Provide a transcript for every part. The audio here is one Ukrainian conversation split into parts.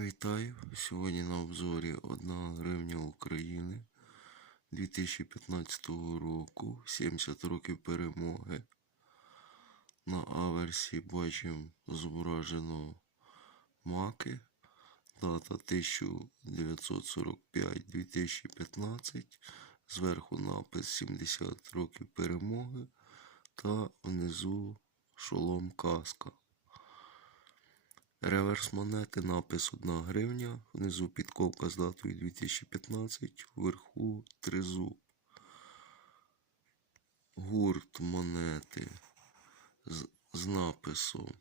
Вітаю! Сьогодні на обзорі 1 гривня України 2015 року, 70 років перемоги. На аверсі бачимо зображено маки. Дата 1945-2015. Зверху напис 70 років перемоги та внизу шолом каска. Реверс монети, напис 1 гривня, внизу підковка з датою 2015, вверху тризуб. Гурт монети з, з написом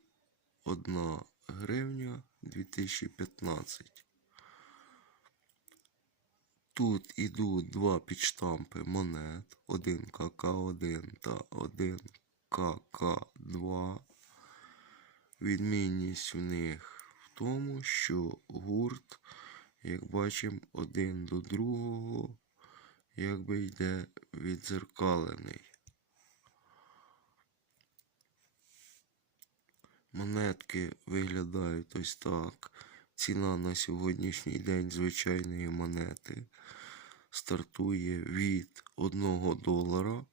1 гривня 2015. Тут ідуть два підштампи монет, один КК1 та один КК2. Відмінність в них в тому, що гурт, як бачимо, один до другого, якби йде відзеркалений. Монетки виглядають ось так. Ціна на сьогоднішній день звичайної монети стартує від 1 долара,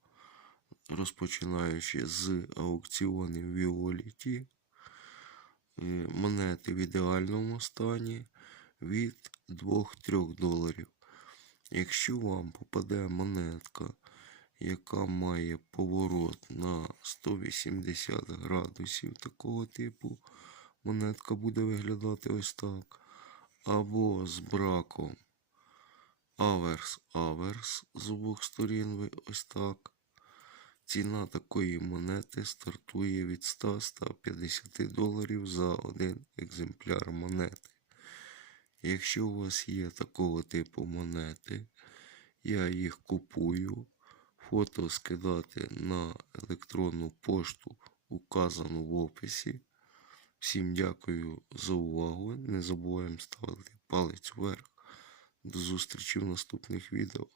розпочинаючи з аукціонів Віоліті. Монети в ідеальному стані від 2-3 доларів. Якщо вам попаде монетка, яка має поворот на 180 градусів такого типу, монетка буде виглядати ось так. Або з браком аверс-аверс з обох сторін ось так. Ціна такої монети стартує від 100-150 доларів за один екземпляр монети. Якщо у вас є такого типу монети, я їх купую, фото скидати на електронну пошту, указану в описі. Всім дякую за увагу. Не забуваємо ставити палець вверх. До зустрічі в наступних відео.